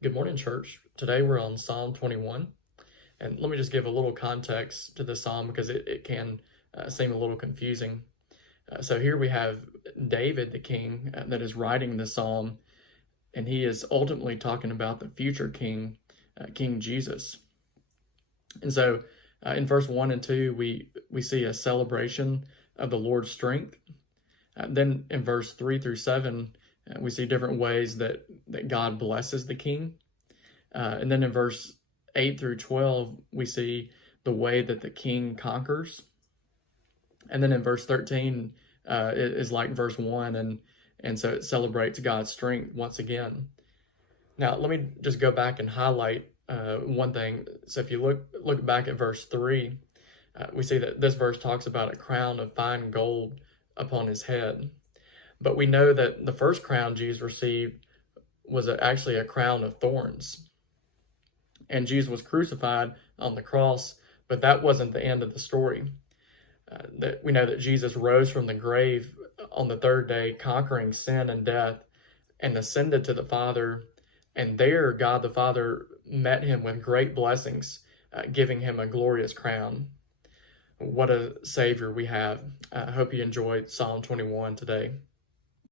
Good morning, church. Today we're on Psalm 21. And let me just give a little context to this psalm because it can seem a little confusing. So here we have David, the king, that is writing the psalm, and he is ultimately talking about the future king, King Jesus. And so in verse 1 and 2, we see a celebration of the Lord's strength. Then in verse 3 through 7, we see different ways that God blesses the king. And then in verse 8 through 12, we see the way that the king conquers. And then in verse 13 is like verse 1, and so it celebrates God's strength once again. Now, let me just go back and highlight one thing. So if you look back at verse 3, we see that this verse talks about a crown of fine gold upon his head. But we know that the first crown Jesus received was actually a crown of thorns. And Jesus was crucified on the cross, but that wasn't the end of the story. That we know that Jesus rose from the grave on the third day, conquering sin and death, and ascended to the Father. And there, God the Father met him with great blessings, giving him a glorious crown. What a Savior we have. I hope you enjoyed Psalm 21 today.